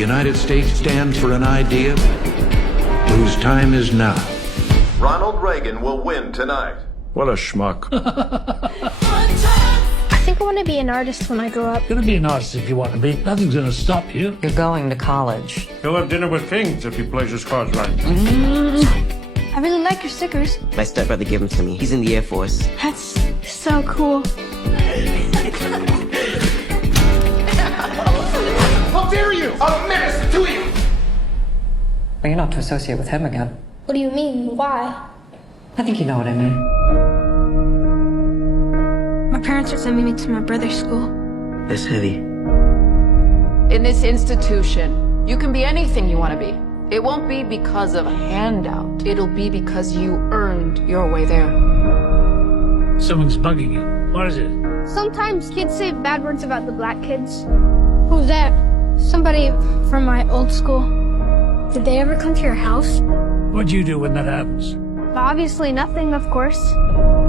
United States stands for an idea whose time is now. Ronald Reagan will win tonight. What a schmuck. I think I want to be an artist when I grow up. You're gonna be an artist if you want to be. Nothing's gonna stop you. You're going to college. He'll have dinner with kings if he plays his cards right. I really like your stickers. My stepbrother gave them to me. He's in the Air Force. That's so cool. How dare you! I'll menace to you! Well, you're not to associate with him again. What do you mean? Why? I think you know what I mean. My parents are sending me to my brother's school. That's heavy. In this institution, you can be anything you want to be. It won't be because of a handout. It'll be because you earned your way there. Someone's bugging you. What is it? Sometimes kids say bad words about the black kids. Who's that? Somebody from my old school. Did they ever come to your house? What do you do when that happens? Obviously nothing, of course.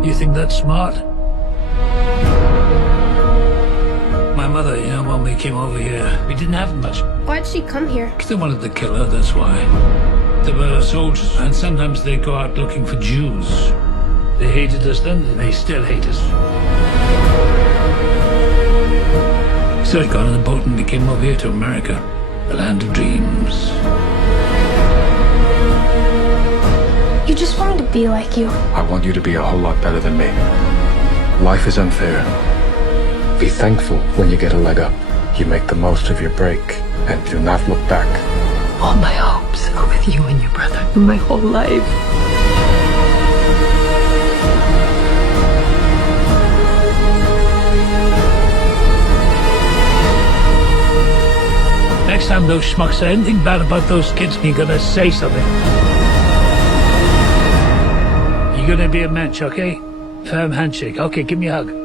You think that's smart? My mother, when we came over here, we didn't have much. Why'd she come here? They wanted to kill her, that's why. They were soldiers, and sometimes they go out looking for Jews. They hated us then, and they still hate us. So I got on a boat and we came over here to America, the land of dreams. You just wanted to be like you. I want you to be a whole lot better than me. Life is unfair. Be thankful when you get a leg up. You make the most of your break and do not look back. All my hopes are with you and your brother my whole life. Next time those schmucks say anything bad about those kids, you're gonna say something. You're gonna be a mensch, okay? Firm handshake. Okay, give me a hug.